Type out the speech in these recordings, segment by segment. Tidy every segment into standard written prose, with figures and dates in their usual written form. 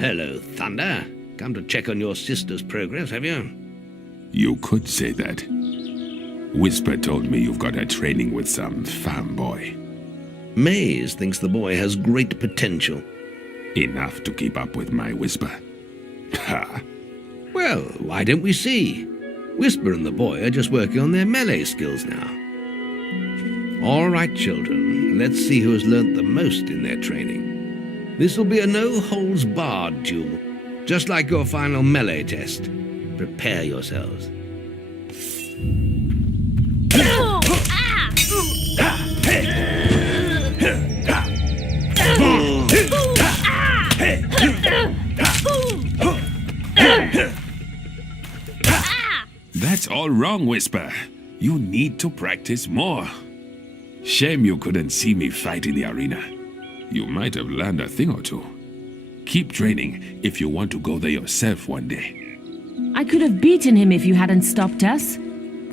hello, Thunder. Come to check on your sister's progress, have you? You could say that. Whisper told me you've got her training with some farm boy. Maze thinks the boy has great potential. Enough to keep up with my Whisper. Ha! Well, why don't we see? Whisper and the boy are just working on their melee skills now. All right, children, let's see who has learnt the most in their training. This will be a no-holds-barred duel, just like your final melee test. Prepare yourselves. That's all wrong, Whisper. You need to practice more. Shame you couldn't see me fight in the arena. You might have learned a thing or two. Keep training if you want to go there yourself one day. I could have beaten him if you hadn't stopped us.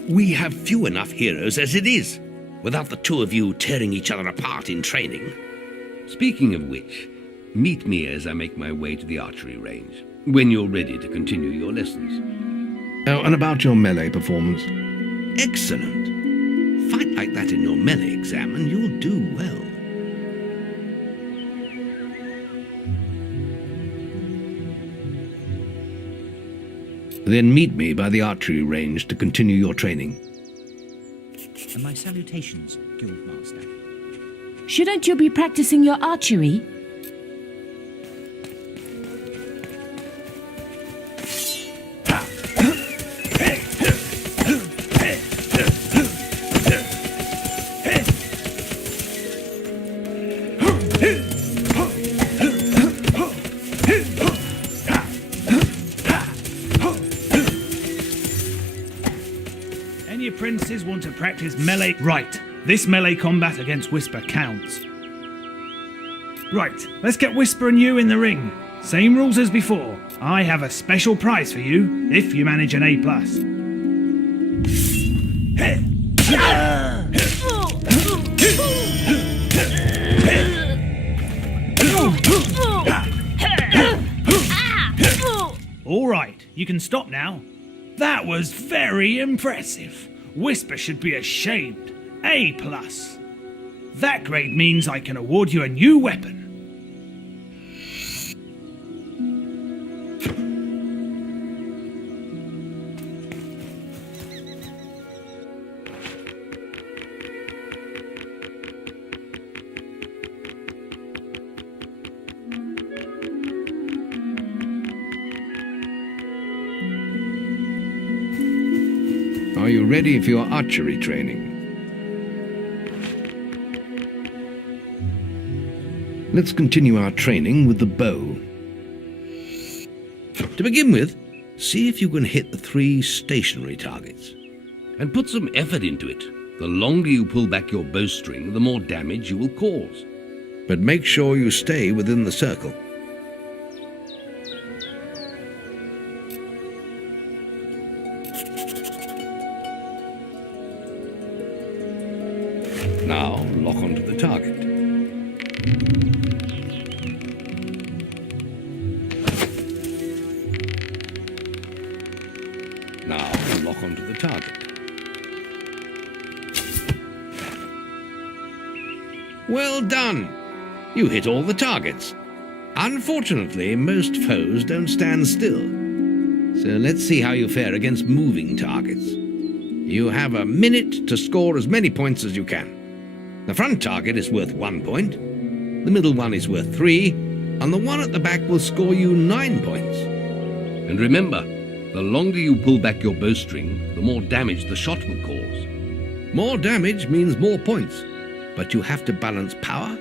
We have few enough heroes as it is, without the two of you tearing each other apart in training. Speaking of which, meet me as I make my way to the archery range, when you're ready to continue your lessons. Oh, and about your melee performance? Excellent. Fight like that in your melee exam and you'll do well. Then meet me by the archery range to continue your training. And my salutations, Guildmaster. Shouldn't you be practicing your archery? Any apprentices want to practice melee? Right, this melee combat against Whisper counts. Right, let's get Whisper and you in the ring. Same rules as before. I have a special prize for you if you manage an A+. All right, you can stop now. That was very impressive. Whisper should be ashamed. A+. That grade means I can award you a new weapon. Are you ready for your archery training? Let's continue our training with the bow. To begin with, see if you can hit the 3 stationary targets. And put some effort into it. The longer you pull back your bowstring, the more damage you will cause. But make sure you stay within the circle. Now, lock onto the target. Now, lock onto the target. Well done! You hit all the targets. Unfortunately, most foes don't stand still. So let's see how you fare against moving targets. You have a minute to score as many points as you can. The front target is worth 1 point, the middle one is worth 3, and the one at the back will score you 9 points. And remember, the longer you pull back your bowstring, the more damage the shot will cause. More damage means more points, but you have to balance power,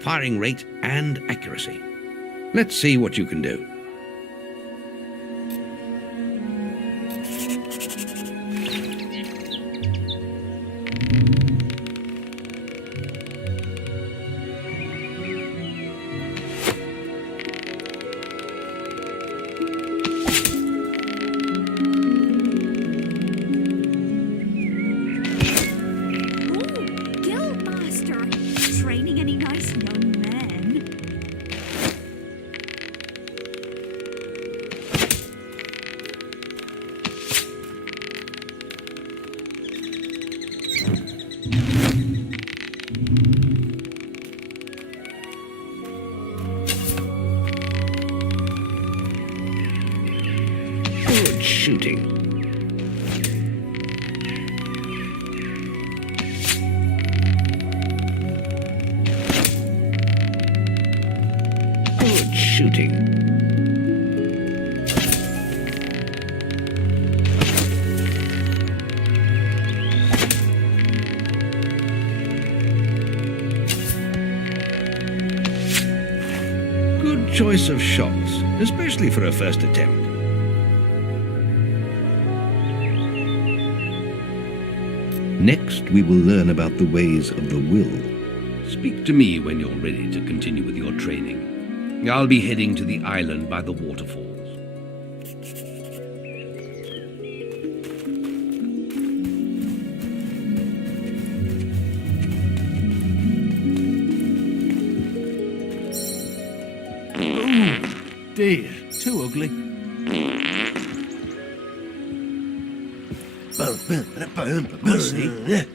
firing rate, and accuracy. Let's see what you can do. Good shooting. Good shooting. Good choice of shots, especially for a first attempt. Next, we will learn about the ways of the will. Speak to me when you're ready to continue with your training. I'll be heading to the island by the waterfalls. Dear, too ugly.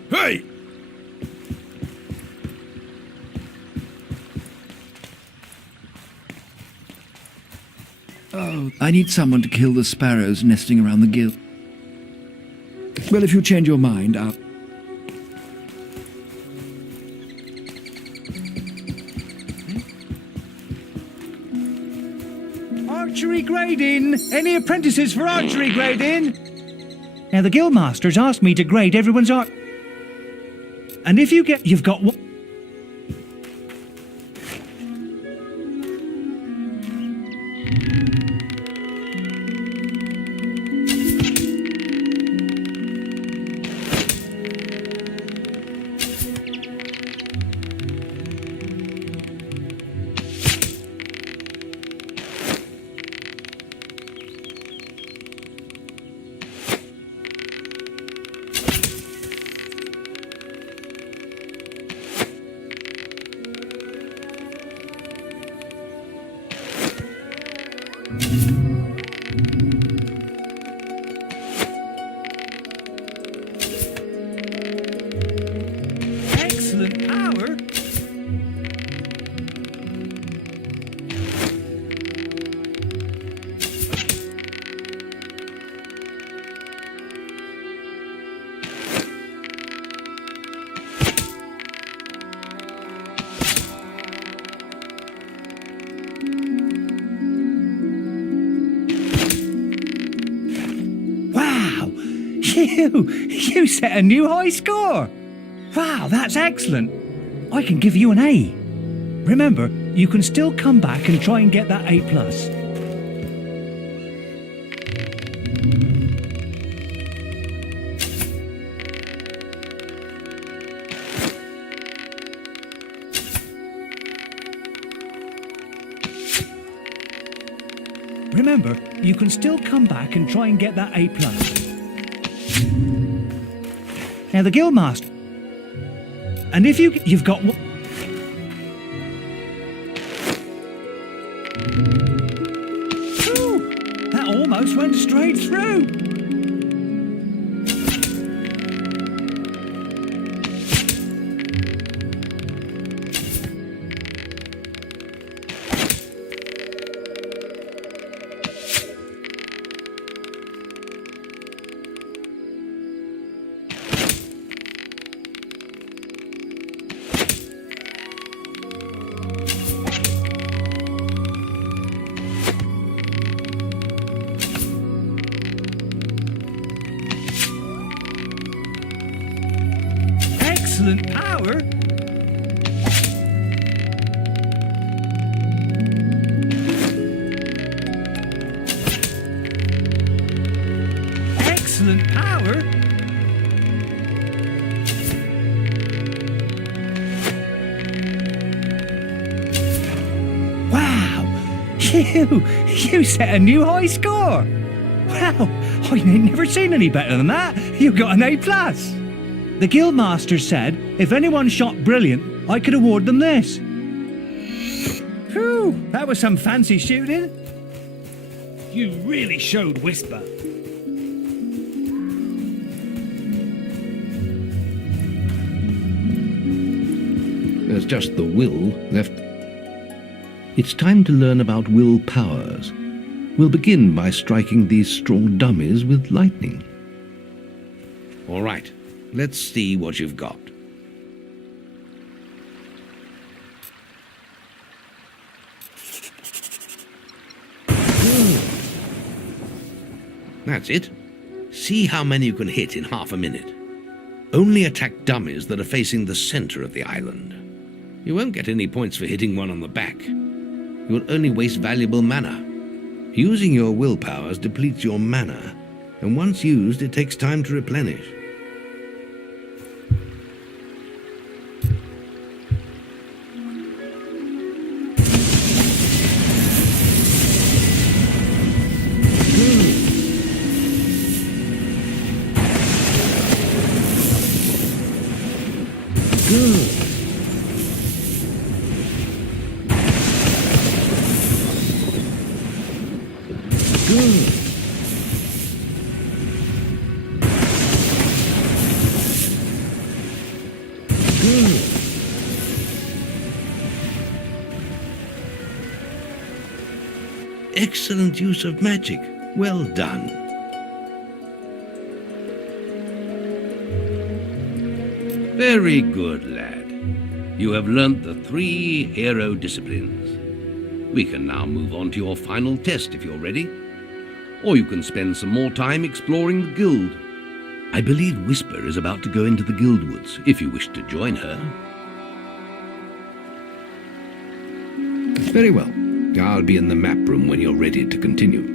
Hey! Oh, I need someone to kill the sparrows nesting around the gill. Well, if you change your mind, I'll... Archery grading! Any apprentices for archery grading? Now, the guildmasters asked me to grade everyone's art. And if you get... You've got one... Excellent power! Wow! You set a new high score! Wow, that's excellent! I can give you an A. Remember, you can still come back and try and get that A+. Remember, you can still come back and try and get that A+. Now, the guildmaster... And if you've got one... Ooh, that almost went straight through. Excellent power. Excellent power. Wow! You set a new high score. Wow! I've never seen any better than that. You got an A+. The guildmaster said if anyone shot brilliant, I could award them this. Whew, that was some fancy shooting. You really showed Whisper. There's just the will left. It's time to learn about will powers. We'll begin by striking these strong dummies with lightning. All right, let's see what you've got. That's it. See how many you can hit in half a minute. Only attack dummies that are facing the center of the island. You won't get any points for hitting one on the back. You'll only waste valuable mana. Using your willpowers depletes your mana, and once used, it takes time to replenish. Excellent use of magic. Well done. Very good, lad. You have learnt the 3 hero disciplines. We can now move on to your final test if you're ready. Or you can spend some more time exploring the guild. I believe Whisper is about to go into the guild woods, if you wish to join her. Very well. I'll be in the map room when you're ready to continue.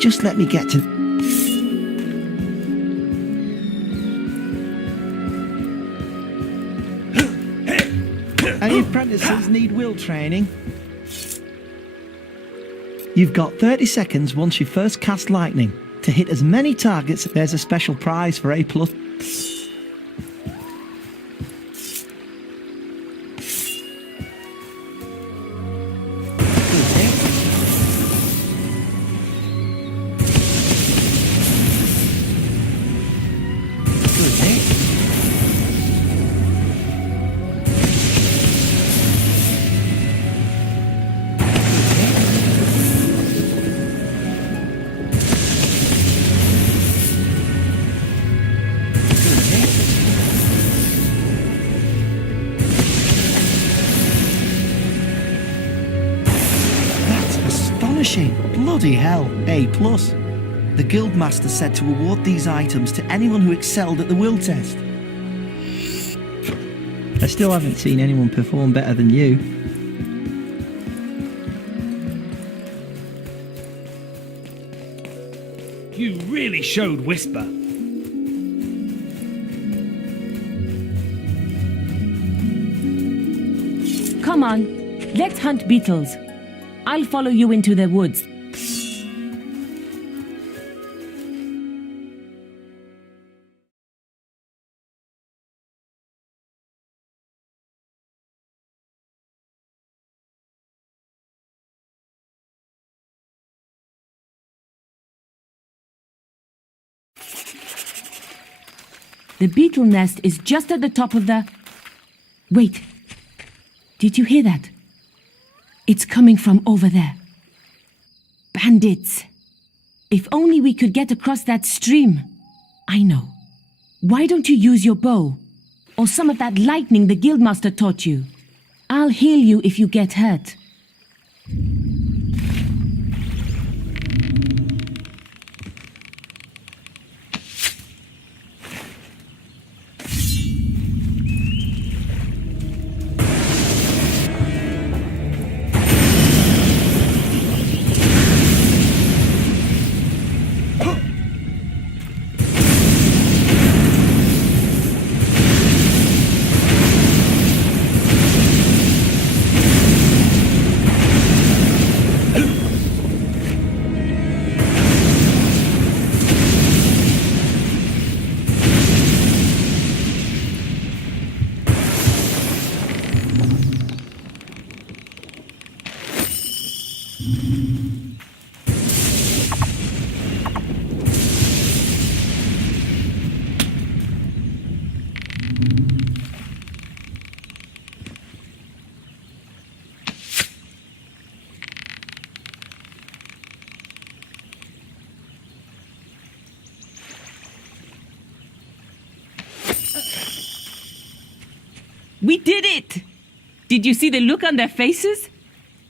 Just let me get to... Any apprentices need will training? You've got 30 seconds once you first cast lightning. To hit as many targets, there's a special prize for A+. Bloody hell, A+. The Guildmaster said to award these items to anyone who excelled at the will test. I still haven't seen anyone perform better than you. You really showed Whisper. Come on, let's hunt beetles. I'll follow you into the woods. The beetle nest is just at the top of the... Wait. Did you hear that? It's coming from over there. Bandits. If only we could get across that stream. I know. Why don't you use your bow? Or some of that lightning the Guildmaster taught you? I'll heal you if you get hurt. We did it! Did you see the look on their faces?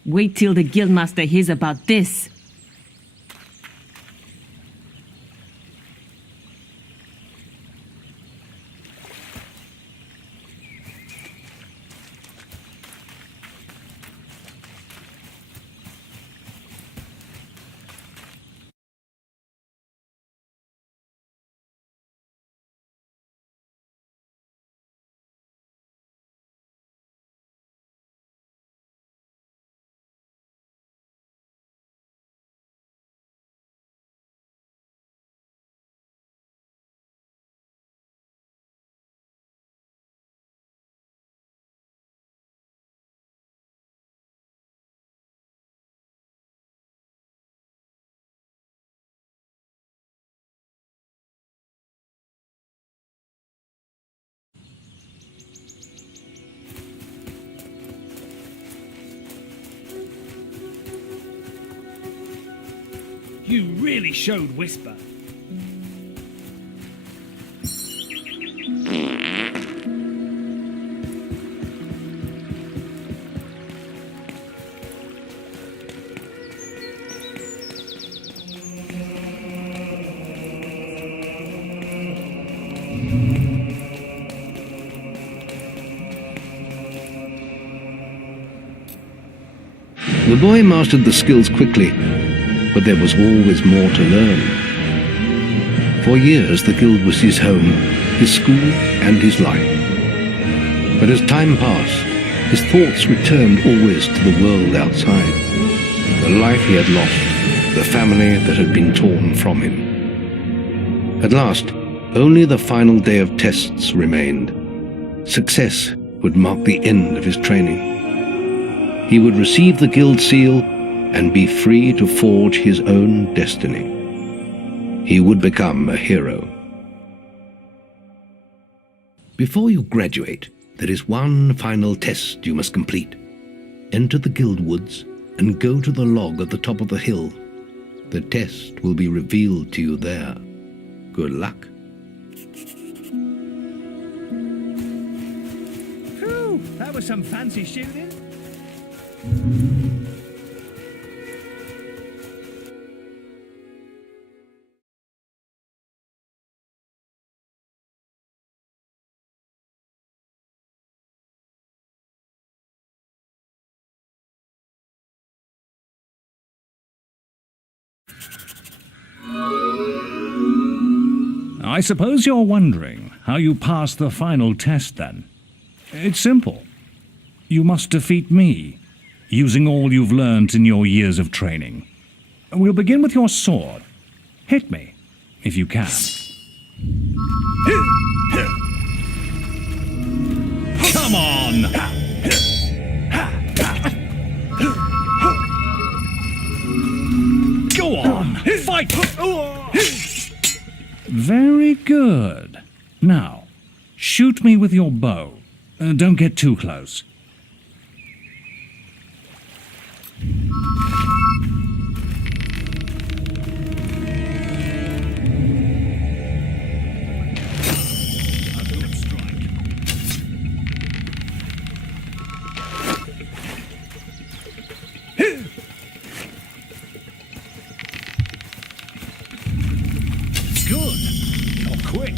Wait till the Guildmaster hears about this. You really showed Whisper. The boy mastered the skills quickly, but there was always more to learn. For years, the guild was his home, his school, and his life. But as time passed, his thoughts returned always to the world outside, the life he had lost, the family that had been torn from him. At last, only the final day of tests remained. Success would mark the end of his training. He would receive the guild seal and be free to forge his own destiny. He would become a hero. Before you graduate, there is one final test you must complete. Enter the guild woods and go to the log at the top of the hill. The test will be revealed to you there. Good luck. Phew, that was some fancy shooting. I suppose you're wondering how you pass the final test then. It's simple. You must defeat me, using all you've learned in your years of training. We'll begin with your sword. Hit me, if you can. Come on! Go on! Fight! Very good. Now, shoot me with your bow. Don't get too close. Good. You're quick.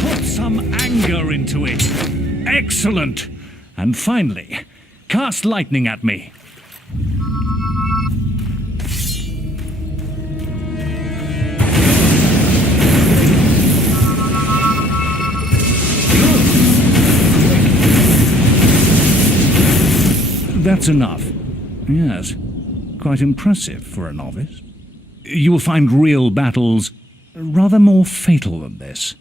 Put some anger into it. Excellent. And finally, cast lightning at me. That's enough. Yes, quite impressive for a novice. You will find real battles rather more fatal than this.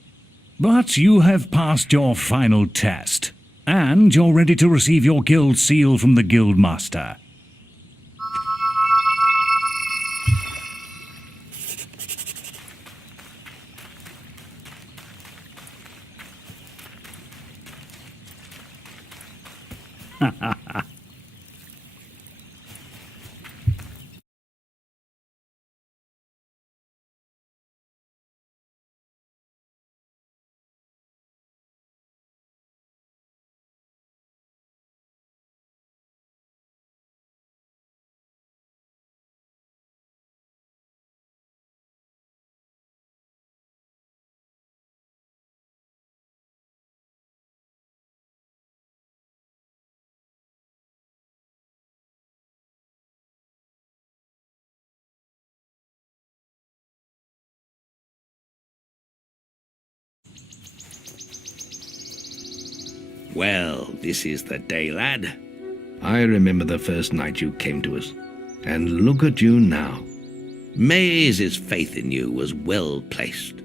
But you have passed your final test, and you're ready to receive your guild seal from the Guildmaster. Well, this is the day, lad. I remember the first night you came to us. And look at you now. Maze's faith in you was well placed.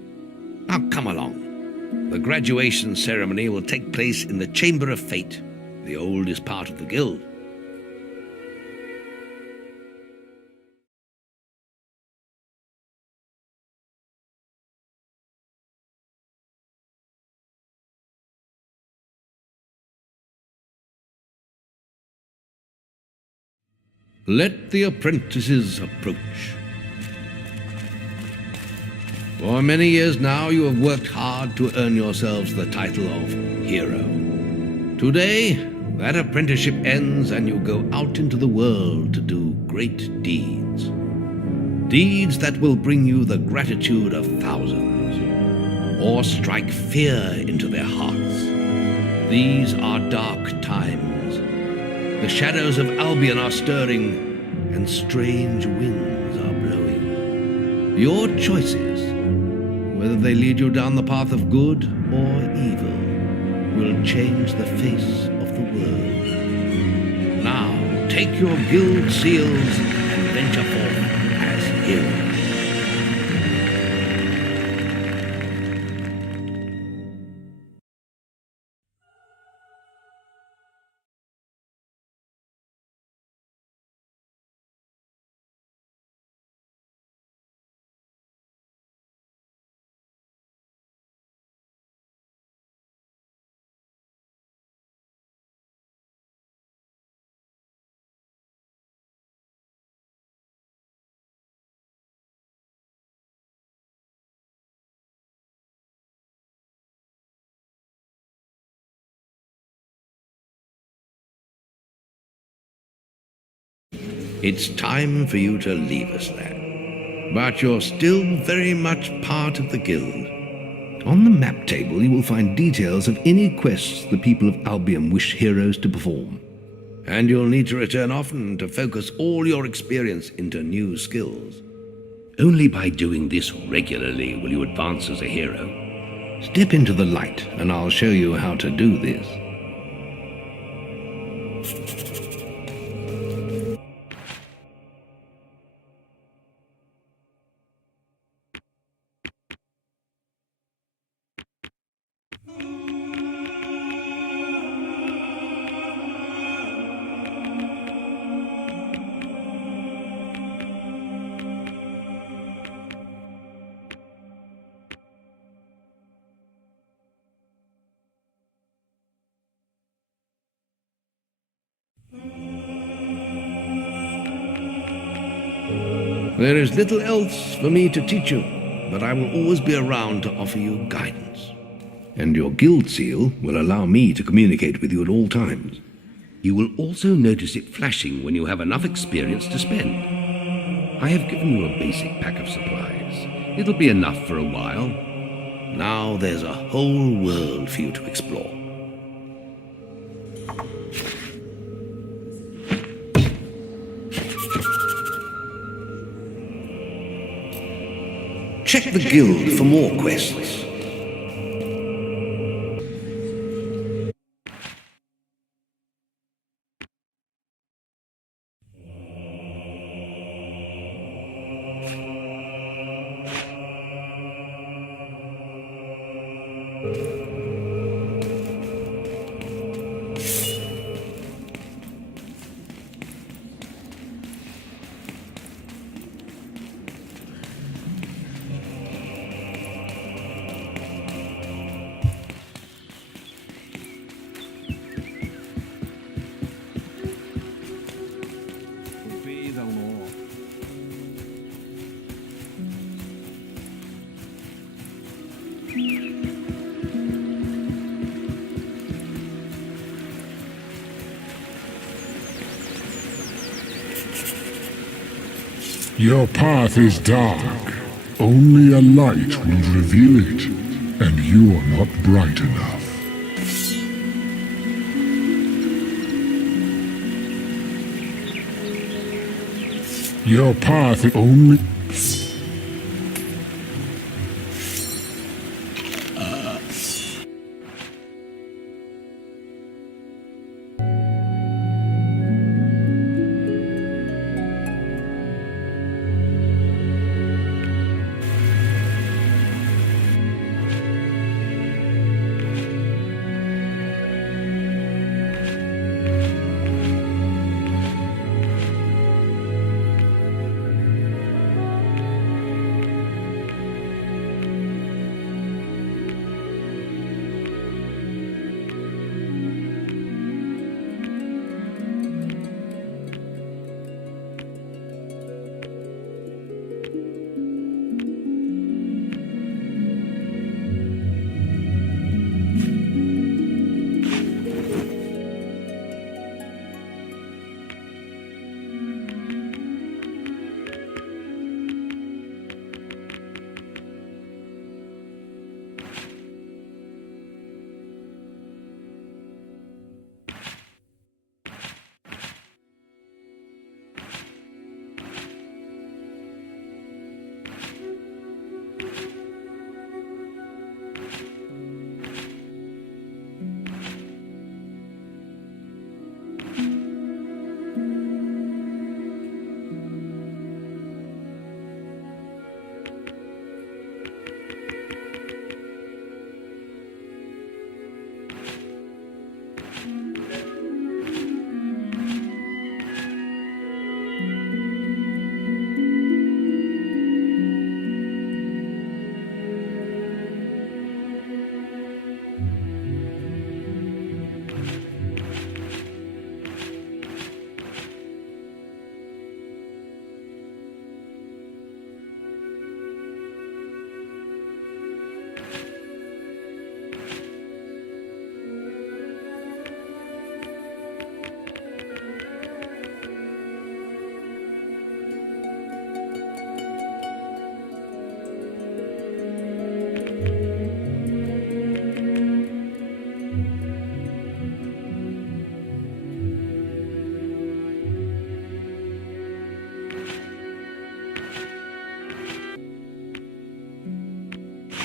Now come along. The graduation ceremony will take place in the Chamber of Fate, the oldest part of the guild. Let the apprentices approach. For many years now you have worked hard to earn yourselves the title of hero. Today, that apprenticeship ends and you go out into the world to do great deeds. Deeds that will bring you the gratitude of thousands, or strike fear into their hearts. These are dark times. The shadows of Albion are stirring, and strange winds are blowing. Your choices, whether they lead you down the path of good or evil, will change the face of the world. Now, take your guild seals and venture forth as heroes. It's time for you to leave us, lad. But you're still very much part of the guild. On the map table you will find details of any quests the people of Albion wish heroes to perform. And you'll need to return often to focus all your experience into new skills. Only by doing this regularly will you advance as a hero. Step into the light and I'll show you how to do this. There is little else for me to teach you, but I will always be around to offer you guidance. And your guild seal will allow me to communicate with you at all times. You will also notice it flashing when you have enough experience to spend. I have given you a basic pack of supplies. It'll be enough for a while. Now there's a whole world for you to explore. Check the guild for more quests. Your path is dark. Only a light will reveal it, and you are not bright enough. Your path is only...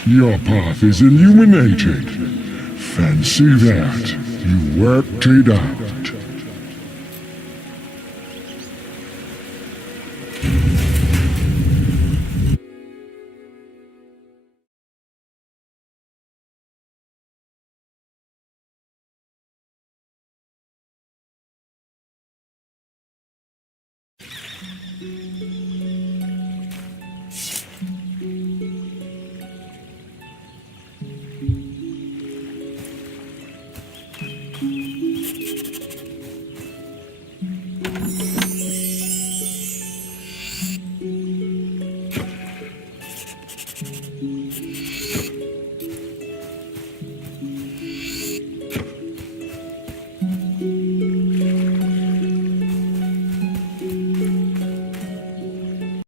Your path is illuminated. Fancy that. You worked it up.